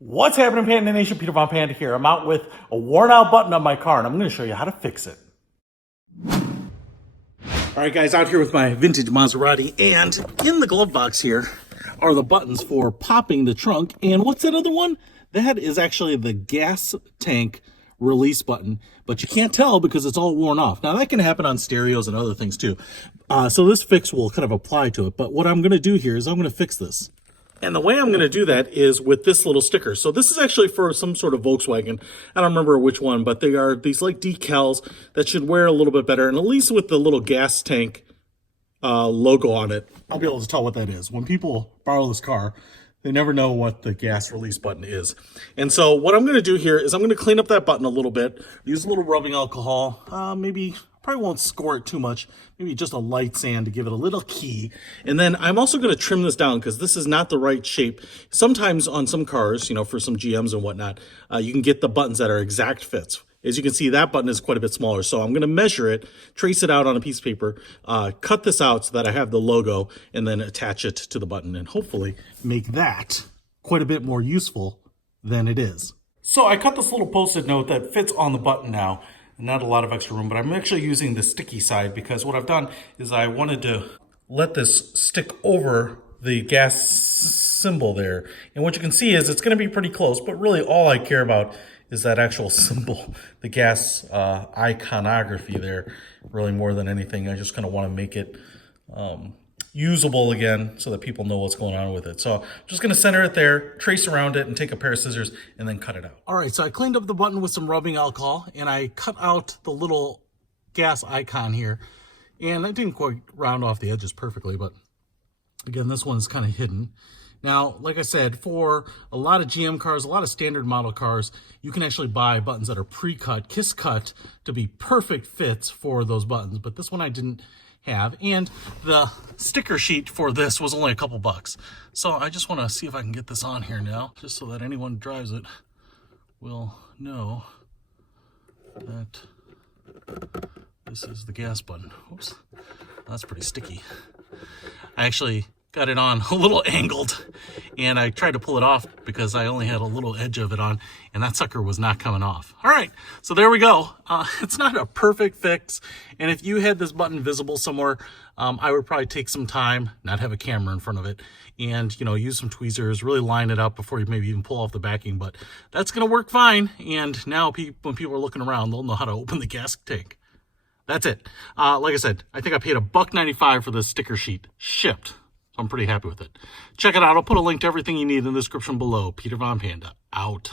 What's happening, Panda Nation? Peter Von Panda here. I'm out with a worn out button on my car and I'm going to show you how to fix it. All right, guys, out here with my vintage Maserati, and in the glove box here are the buttons for popping the trunk. And what's that other one? That is actually the gas tank release button, but you can't tell because it's all worn off. Now that can happen on stereos and other things too. So this fix will kind of apply to it. But what I'm going to do here is I'm going to fix this. And the way I'm going to do that is with this little sticker. So this is actually for some sort of Volkswagen. I don't remember which one, but they are these like decals that should wear a little bit better. And at least with the little gas tank logo on it, I'll be able to tell what that is. When people borrow this car, they never know what the gas release button is. And so what I'm going to do here is I'm going to clean up that button a little bit, use a little rubbing alcohol, probably won't score it too much, maybe just a light sand to give it a little key. And then I'm also going to trim this down because this is not the right shape. Sometimes on some cars, you know, for some GMs and whatnot, you can get the buttons that are exact fits. As you can see, that button is quite a bit smaller. So I'm going to measure it, trace it out on a piece of paper, cut this out so that I have the logo, and then attach it to the button and hopefully make that quite a bit more useful than it is. So I cut this little Post-it note that fits on the button now. Not a lot of extra room, but I'm actually using the sticky side because what I've done is I wanted to let this stick over the gas symbol there. And what you can see is it's going to be pretty close, but really all I care about is that actual symbol, the gas iconography there, really more than anything. I just kind of want to make it usable again so that people know what's going on with it. So I'm just going to center it there, trace around it, and take a pair of scissors and then cut it out. All right, so I cleaned up the button with some rubbing alcohol and I cut out the little gas icon here. And I didn't quite round off the edges perfectly, but again, this one's kind of hidden. Now, like I said, for a lot of GM cars, a lot of standard model cars, you can actually buy buttons that are pre-cut, kiss cut, to be perfect fits for those buttons. But this one I didn't have, and the sticker sheet for this was only a couple bucks. So I just want to see if I can get this on here now, just so that anyone who drives it will know that this is the gas button. Oops, that's pretty sticky. I actually got it on a little angled and I tried to pull it off because I only had a little edge of it on and that sucker was not coming off. All right, so there we go. It's not a perfect fix, and if you had this button visible somewhere, I would probably take some time, not have a camera in front of it, and use some tweezers, really line it up before you maybe even pull off the backing. But that's gonna work fine, and now when people are looking around, they'll know how to open the gas tank. That's it. Like I said, I think I paid $1.95 for this sticker sheet shipped. I'm pretty happy with it. Check it out. I'll put a link to everything you need in the description below. Peter Von Panda, out.